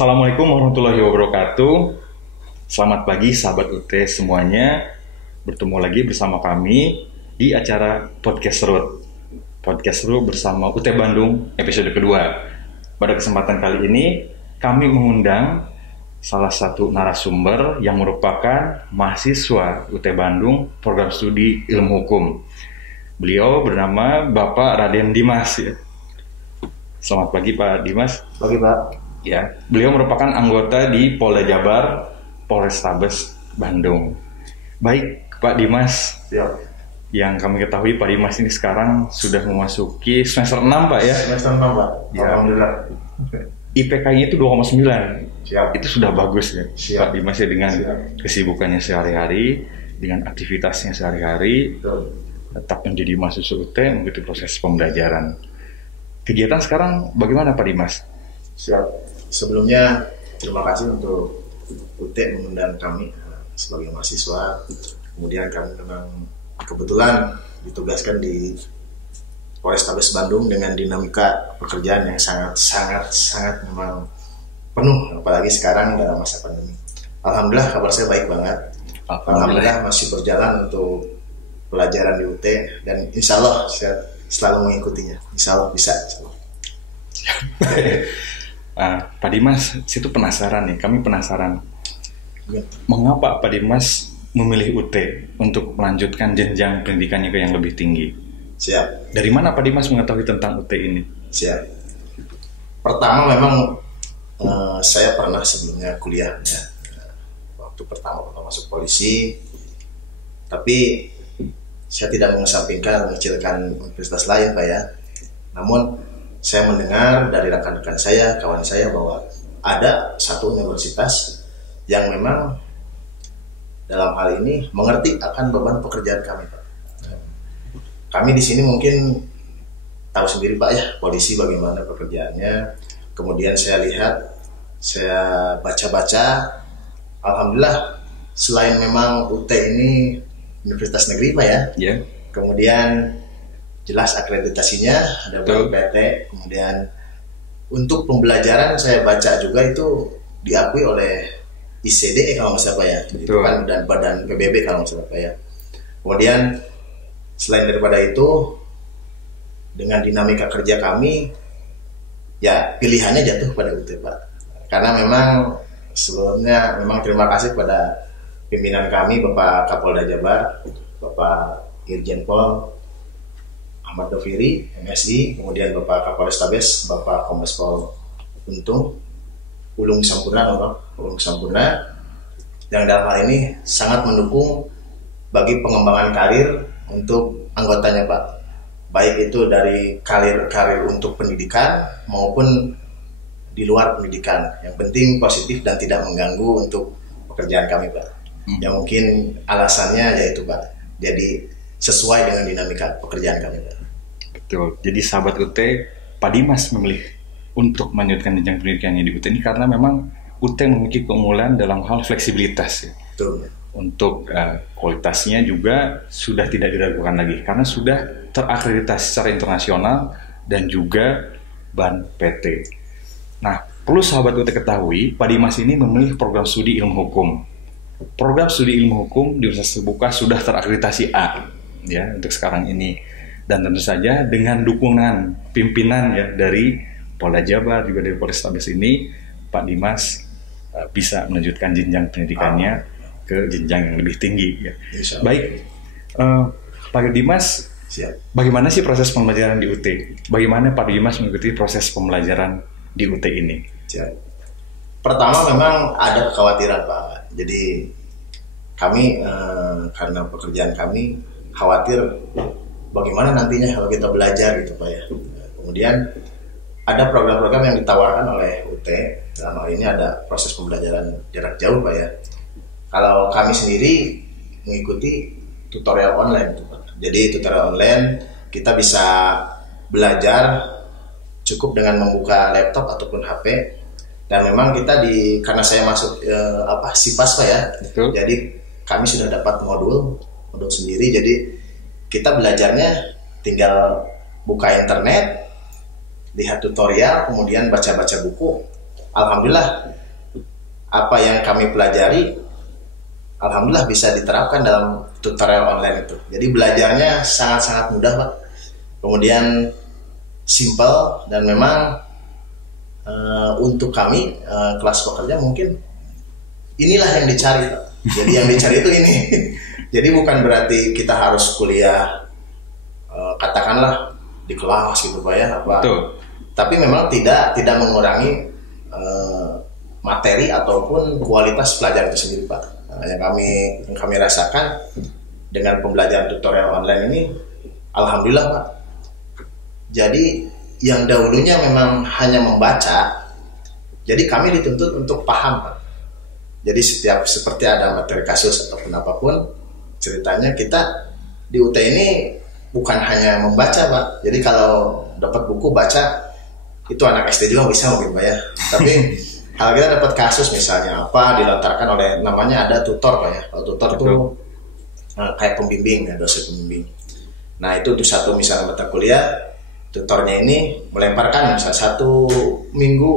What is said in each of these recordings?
Assalamualaikum warahmatullahi wabarakatuh. Selamat pagi sahabat UT semuanya. Bertemu lagi bersama kami di acara Podcast Road. Podcast Road bersama UT Bandung episode kedua. Pada kesempatan kali ini kami mengundang salah satu narasumber yang merupakan mahasiswa UT Bandung program studi ilmu hukum. Beliau bernama Bapak Raden Dimas. Selamat pagi Pak Dimas. Pagi Pak. Ya, beliau merupakan anggota di Polda Jabar, Polrestabes Bandung. Baik, Pak Dimas. Siap. Yang kami ketahui Pak Dimas ini sekarang sudah memasuki semester 6, Pak ya? Semester 6, Pak. Ya. Alhamdulillah. IPK-nya itu 2,9. Siap. Itu sudah bagus ya, Siap. Pak Dimas ya, dengan Siap. kesibukannya sehari-hari, dengan aktivitasnya sehari-hari, Betul. tetap menjadi mahasiswa UT mengikuti proses pembelajaran. Kegiatan sekarang bagaimana Pak Dimas? Siap. Sebelumnya terima kasih untuk UT mengundang kami sebagai mahasiswa. Kemudian kami memang kebetulan ditugaskan di Polrestabes Bandung dengan dinamika pekerjaan yang sangat memang penuh, apalagi sekarang dalam masa pandemi. Alhamdulillah kabar saya baik banget. Alhamdulillah masih berjalan untuk pelajaran di UT dan insya Allah saya selalu mengikutinya. Insya Allah bisa. Pak Dimas, situ penasaran nih, kami penasaran. Mengapa Pak Dimas memilih UT untuk melanjutkan jenjang pendidikannya ke yang lebih tinggi? Siap. Dari mana Pak Dimas mengetahui tentang UT ini? Siap. Pertama memang saya pernah sebelumnya kuliah ya. Waktu pertama masuk polisi, tapi saya tidak mengesampingkan mengecilkan universitas lain Pak ya. Namun saya mendengar dari rekan-rekan saya, kawan saya bahwa ada satu universitas yang memang dalam hal ini mengerti akan beban pekerjaan kami, Pak. Kami di sini mungkin tahu sendiri Pak ya, polisi bagaimana pekerjaannya. Kemudian saya lihat, saya baca-baca, alhamdulillah selain memang UT ini universitas negeri Pak ya. Ya. Kemudian jelas akreditasinya ada PT, kemudian untuk pembelajaran saya baca juga itu diakui oleh ICDE kalau nggak salah ya, itu kan, dan Badan PBB kalau nggak salah ya. Kemudian selain daripada itu, dengan dinamika kerja kami, ya pilihannya jatuh pada UT Pak. Karena memang sebelumnya memang terima kasih pada pimpinan kami Bapak Kapolda Jabar, Bapak Irjen Pol Ahmad Doviri, MSI, kemudian Bapak Kapolrestabes, Bapak Kombes Pol Ulung Sampurna, yang dalam hal ini sangat mendukung bagi pengembangan karir untuk anggotanya Pak. Baik itu dari karir untuk pendidikan maupun di luar pendidikan. Yang penting positif dan tidak mengganggu untuk pekerjaan kami Pak. Yang mungkin alasannya yaitu Pak, jadi sesuai dengan dinamika pekerjaan kami Pak. Betul. Jadi sahabat UT, Pak Dimas memilih untuk melanjutkan jenjang pendidikannya di UT ini karena memang UT memiliki keunggulan dalam hal fleksibilitas. Ya. Betul. Untuk kualitasnya juga sudah tidak diragukan lagi karena sudah terakreditasi secara internasional dan juga BAN PT. Nah, perlu sahabat UT ketahui, Pak Dimas ini memilih program studi ilmu hukum. Program studi ilmu hukum di Universitas Terbuka sudah terakreditasi A, ya untuk sekarang ini. Dan tentu saja dengan dukungan pimpinan ya dari Polda Jabar juga dari Polrestabes ini, Pak Dimas bisa melanjutkan jenjang pendidikannya ke jenjang yang lebih tinggi. Ya. Baik, Pak Dimas, siap. Bagaimana sih proses pembelajaran di UT? Bagaimana Pak Dimas mengikuti proses pembelajaran di UT ini? Siap. Pertama memang ada kekhawatiran Pak. Jadi kami karena pekerjaan kami khawatir bagaimana nantinya kalau kita belajar gitu Pak ya. Kemudian ada program-program yang ditawarkan oleh UT, dalam hal ini ada proses pembelajaran jarak jauh Pak ya. Kalau kami sendiri mengikuti tutorial online gitu Pak. Jadi tutorial online kita bisa belajar cukup dengan membuka laptop ataupun HP. Dan memang kita karena saya masuk SIPAS Pak ya. Betul. Jadi kami sudah dapat modul sendiri, jadi kita belajarnya tinggal buka internet, lihat tutorial, kemudian baca-baca buku, alhamdulillah apa yang kami pelajari alhamdulillah bisa diterapkan dalam tutorial online itu. Jadi belajarnya sangat-sangat mudah, Pak. Kemudian simple, dan memang untuk kami kelas pekerja mungkin inilah yang dicari, Pak. Jadi yang dicari itu ini. Jadi bukan berarti kita harus kuliah katakanlah di kelas gitu, Pak ya, apa. Betul. Tapi memang tidak mengurangi materi ataupun kualitas pelajaran itu sendiri, Pak. Yang kami rasakan dengan pembelajaran tutorial online ini, alhamdulillah, Pak. Jadi yang dahulunya memang hanya membaca, jadi kami dituntut untuk paham, Pak. Jadi setiap seperti ada materi kasus ataupun apapun ceritanya, kita di UT ini bukan hanya membaca, Pak. Jadi kalau dapat buku baca itu anak SD juga bisa mungkin, Pak ya. Tapi kalau kita dapat kasus misalnya apa dilontarkan oleh, namanya ada tutor, Pak ya. Kalau tutor itu kayak pembimbing ya, dosen pembimbing. Nah itu untuk satu misalnya mata kuliah, tutornya ini melemparkan misalnya 1 minggu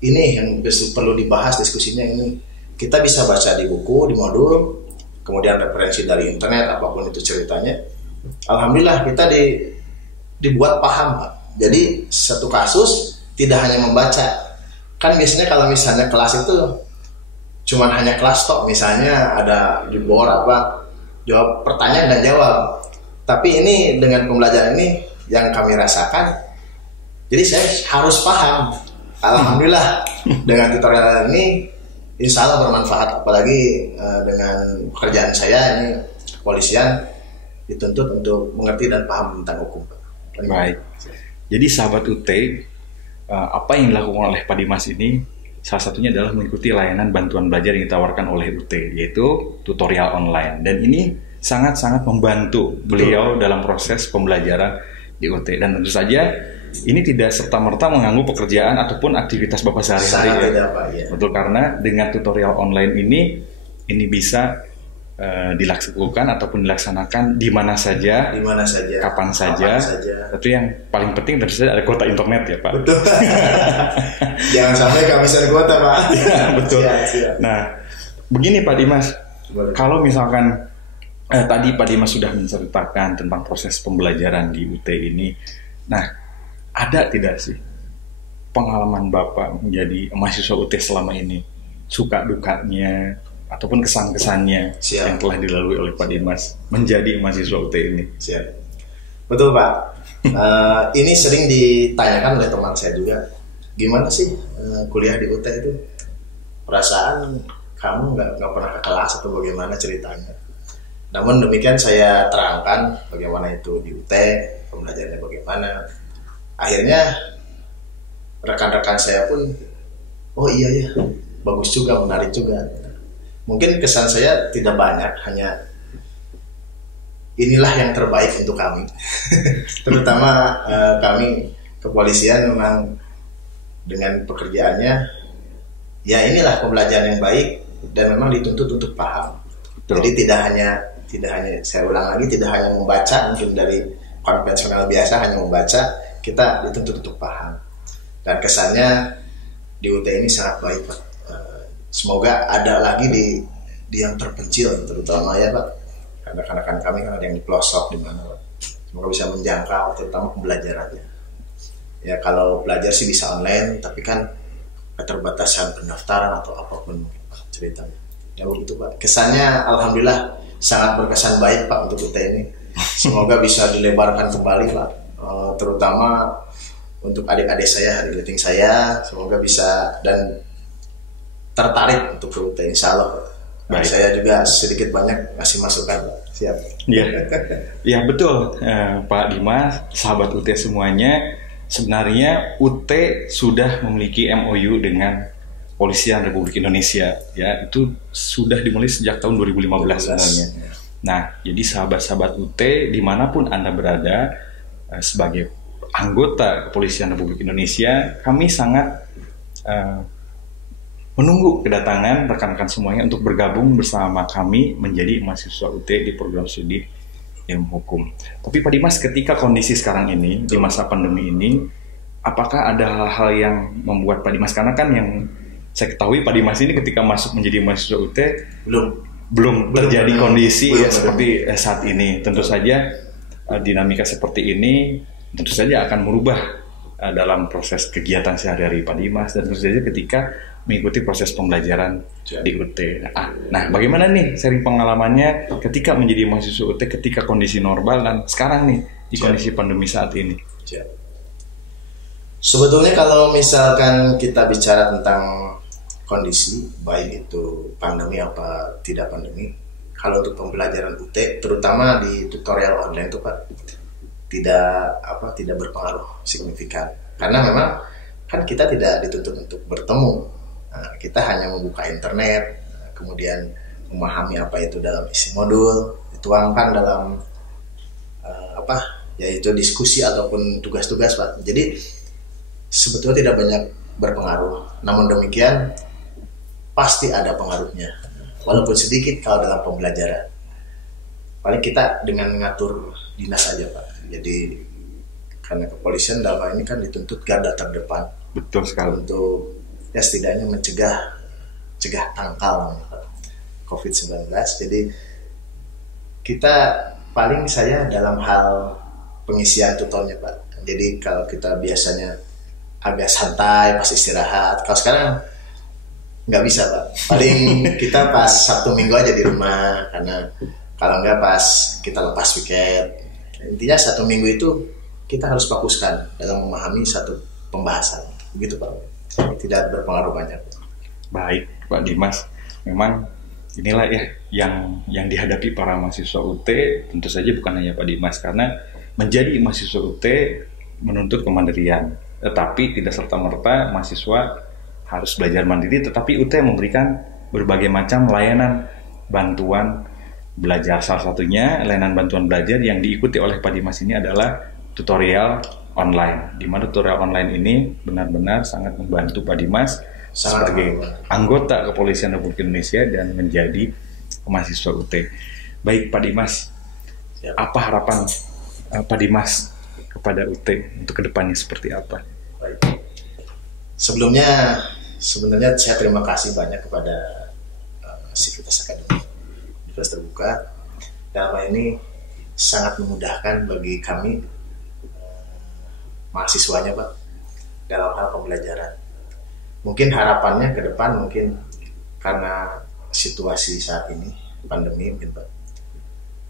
ini yang perlu dibahas diskusinya ini, kita bisa baca di buku, di modul, kemudian referensi dari internet apapun itu ceritanya. Alhamdulillah kita dibuat paham, Pak. Jadi satu kasus tidak hanya membaca. Kan biasanya kalau misalnya kelas itu cuman hanya kelas tok, misalnya ada di bawah apa jawab pertanyaan dan jawab. Tapi ini dengan pembelajaran ini yang kami rasakan, jadi saya harus paham. Alhamdulillah dengan tutorial ini insya Allah bermanfaat, apalagi dengan pekerjaan saya ini kepolisian dituntut untuk mengerti dan paham tentang hukum. Baik. Jadi sahabat UT, apa yang dilakukan oleh Pak Dimas ini salah satunya adalah mengikuti layanan bantuan belajar yang ditawarkan oleh UT, yaitu tutorial online. Dan ini sangat-sangat membantu beliau dalam proses pembelajaran di UT. Dan tentu saja ini tidak serta-merta mengganggu pekerjaan ataupun aktivitas Bapak sehari-hari. Ya. Betul, karena dengan tutorial online ini bisa dilakukan ataupun dilaksanakan di mana saja, kapan saja. Tapi yang paling penting tentu saja ada kuota internet ya, Pak. Betul. Jangan sampai kehabisan kuota, Pak. Ya, betul. Siap. Nah, begini Pak Dimas, kalau misalkan tadi Pak Dimas sudah menceritakan tentang proses pembelajaran di UT ini, nah ada tidak sih pengalaman Bapak menjadi mahasiswa UT selama ini, suka dukanya ataupun kesan-kesannya yang telah dilalui oleh Pak Dimas menjadi mahasiswa UT ini? Siap. Betul, Pak. Ini sering ditanyakan oleh teman saya juga, gimana sih kuliah di UT itu? Perasaan kamu nggak pernah ke kelas atau bagaimana ceritanya? Namun demikian saya terangkan bagaimana itu di UT, pembelajarannya bagaimana. Akhirnya rekan-rekan saya pun, oh iya ya, bagus juga, menarik juga. Mungkin kesan saya tidak banyak, hanya inilah yang terbaik untuk kami. Terutama kami kepolisian memang dengan pekerjaannya, ya inilah pembelajaran yang baik dan memang dituntut untuk paham. Betul. Jadi tidak hanya saya ulang lagi, tidak hanya membaca mungkin dari konvensional biasa hanya membaca, kita dituntut untuk paham. Dan kesannya di UT ini sangat baik, Pak. Semoga ada lagi di yang terpencil, terutama ya, Pak. Karena rekan-rekan kami kan ada yang di pelosok di mana, Pak. Semoga bisa menjangkau terutama pembelajarannya. Ya kalau belajar sih bisa online, tapi kan keterbatasan pendaftaran atau apapun ceritanya. Ya begitu, Pak. Kesannya alhamdulillah sangat berkesan baik, Pak, untuk UT ini. Semoga bisa dilebarkan kembali, Pak. Terutama untuk adik-adik saya, adik-adik saya, semoga bisa dan tertarik untuk ke UT, insya Allah. Baik. Saya juga sedikit banyak ngasih masukan, Pak. Siap. Ya, ya betul, Pak Dimas, sahabat UT semuanya. Sebenarnya UT sudah memiliki MOU dengan Kepolisian Republik Indonesia, ya itu sudah dimulai sejak tahun 2015 sebenarnya. Nah, jadi sahabat-sahabat UT dimanapun Anda berada, sebagai anggota Kepolisian Republik Indonesia, kami sangat menunggu kedatangan rekan-rekan semuanya untuk bergabung bersama kami menjadi mahasiswa UT di program studi ilmu hukum. Tapi Pak Dimas, ketika kondisi sekarang ini di masa pandemi ini, apakah ada hal-hal yang membuat Pak Dimas, karena kan yang saya ketahui Pak Dimas ini ketika masuk menjadi mahasiswa UT belum terjadi kondisi seperti saat ini. Tentu saja dinamika seperti ini tentu saja akan merubah dalam proses kegiatan sehari-hari Pak Dimas, dan tentu saja ketika mengikuti proses pembelajaran di UT. Nah, bagaimana nih sharing pengalamannya ketika menjadi mahasiswa UT ketika kondisi normal dan sekarang nih di kondisi pandemi saat ini? Sebetulnya kalau misalkan kita bicara tentang kondisi, baik itu pandemi apa tidak pandemi, kalau untuk pembelajaran UT, terutama di tutorial online itu Pak, tidak berpengaruh signifikan, karena memang kan kita tidak dituntut untuk bertemu. Kita hanya membuka internet, kemudian memahami apa itu dalam isi modul, dituangkan dalam yaitu diskusi ataupun tugas-tugas Pak. Jadi sebetulnya tidak banyak berpengaruh. Namun demikian pasti ada pengaruhnya, walaupun sedikit kalau dalam pembelajaran. Paling kita dengan mengatur dinas aja Pak. Jadi karena kepolisian dalam hal ini kan dituntut garda terdepan. Betul sekali. Untuk ya setidaknya mencegah tangkal COVID-19. Jadi kita paling saya dalam hal pengisian tutornya Pak. Jadi kalau kita biasanya agak santai pas istirahat, kalau sekarang nggak bisa Pak. Paling kita pas Sabtu Minggu aja di rumah, karena kalau nggak pas kita lepas weekend. Intinya 1 minggu itu kita harus fokuskan dalam memahami satu pembahasan, begitu Pak. Tidak berpengaruh banyak. Baik Pak Dimas, memang inilah ya yang dihadapi para mahasiswa UT. Tentu saja bukan hanya Pak Dimas, karena menjadi mahasiswa UT menuntut kemandirian, tetapi tidak serta-merta mahasiswa harus belajar mandiri, tetapi UT memberikan berbagai macam layanan bantuan belajar. Salah satunya layanan bantuan belajar yang diikuti oleh Pak Dimas ini adalah tutorial online, di mana tutorial online ini benar-benar sangat membantu Pak Dimas sebagai anggota Kepolisian Republik Indonesia dan menjadi mahasiswa UT. Baik Pak Dimas, apa harapan Pak Dimas kepada UT untuk kedepannya seperti apa? Baik. Sebelumnya sebenarnya saya terima kasih banyak kepada Sivitas Academy Universitas Terbuka. Dalam hal ini sangat memudahkan bagi kami mahasiswanya Pak dalam hal pembelajaran. Mungkin harapannya ke depan, mungkin karena situasi saat ini pandemi mungkin Pak,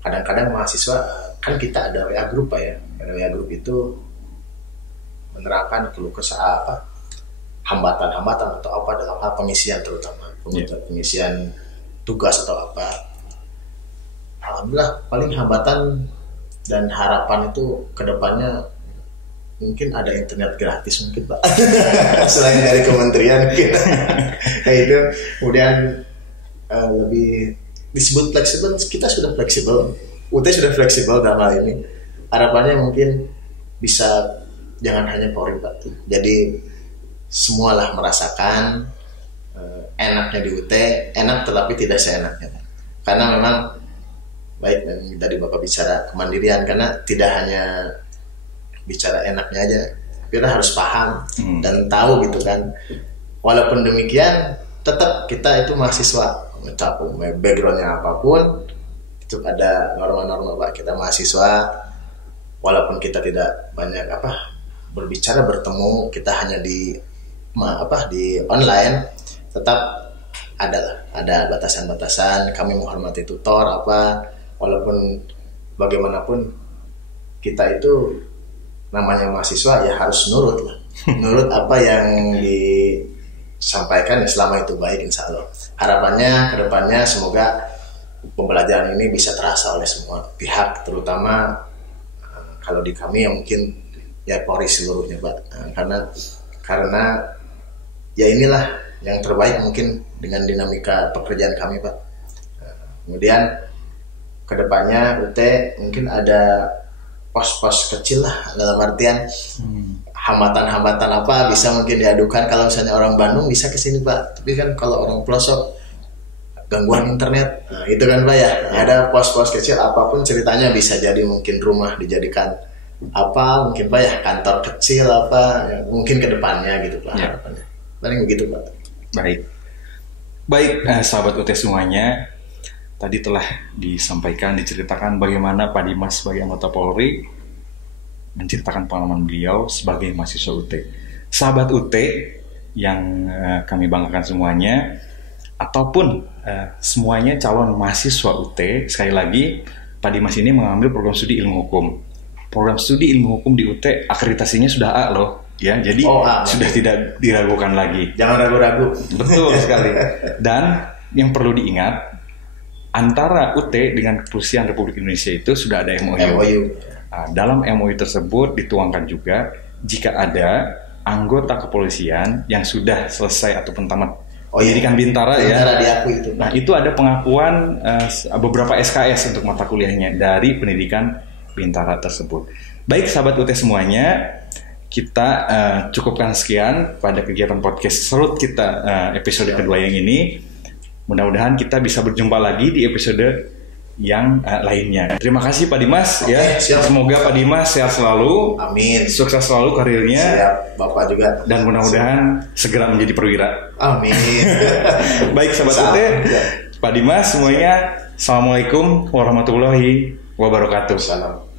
kadang-kadang mahasiswa kan kita ada WA group Pak ya. WA group itu menerangkan keluh kesah hambatan-hambatan atau apa dalam hal pengisian, terutama pengisian tugas atau apa. Alhamdulillah paling hambatan dan harapan itu kedepannya mungkin ada internet gratis mungkin Pak. Selain dari kementerian mungkin. Kayak itu. Kemudian lebih disebut fleksibel, kita sudah fleksibel. UT sudah fleksibel dalam hal ini. Harapannya mungkin bisa jangan hanya Polri Pak. Jadi semualah merasakan enaknya di UT, enak tetapi tidak seenaknya. Karena memang baik tadi Bapak bicara kemandirian, karena tidak hanya bicara enaknya aja, kita harus paham dan tahu gitu kan. Walaupun demikian tetap kita itu mahasiswa, mencakup backgroundnya apapun itu ada norma-norma Pak. Kita mahasiswa, walaupun kita tidak banyak berbicara bertemu, kita hanya di online, tetap ada batasan-batasan. Kami menghormati tutor walaupun bagaimanapun kita itu namanya mahasiswa ya harus nurut lah. Nurut apa yang disampaikan selama itu baik, insya Allah. Harapannya kedepannya semoga pembelajaran ini bisa terasa oleh semua pihak, terutama kalau di kami ya mungkin ya Polri seluruhnya Pak. Karena ya inilah yang terbaik mungkin dengan dinamika pekerjaan kami Pak. Kemudian kedepannya UT mungkin ada pos-pos kecil lah, dalam artian hambatan-hambatan apa bisa mungkin diadukan. Kalau misalnya orang Bandung bisa ke sini Pak, tapi kan kalau orang pelosok gangguan internet, itu kan Pak ya. Ada pos-pos kecil, apapun ceritanya bisa jadi mungkin rumah dijadikan apa mungkin Pak ya, kantor kecil apa ya, mungkin ke depannya gitu Pak Ya. harapannya. Paling begitu Pak. Baik, sahabat UT semuanya, tadi telah diceritakan bagaimana Pak Dimas sebagai anggota Polri menceritakan pengalaman beliau sebagai mahasiswa UT. Sahabat UT yang kami banggakan semuanya, ataupun semuanya calon mahasiswa UT, sekali lagi Pak Dimas ini mengambil program studi ilmu hukum. Program studi ilmu hukum di UT akreditasinya sudah A loh, ya. Jadi sudah tidak diragukan lagi. Jangan ragu-ragu. Betul sekali. Dan yang perlu diingat, antara UT dengan Kepolisian Republik Indonesia itu sudah ada MOU. Nah, dalam MOU tersebut dituangkan juga jika ada anggota kepolisian yang sudah selesai ataupun tamat pendidikan Bintara ya. Diakui itu. Nah, itu ada pengakuan beberapa SKS untuk mata kuliahnya dari pendidikan Bintara tersebut. Baik sahabat UT semuanya, kita cukupkan sekian pada kegiatan podcast serut kita episode kedua yang ini. Mudah-mudahan kita bisa berjumpa lagi di episode yang lainnya. Terima kasih Pak Dimas ya. Siap. Semoga Pak Dimas sehat selalu. Amin. Sukses selalu karirnya. Siap, Bapak juga. Dan mudah-mudahan segera menjadi perwira. Amin. Baik sahabat UT, Pak Dimas semuanya, assalamualaikum warahmatullahi wabarakatuh. Salam.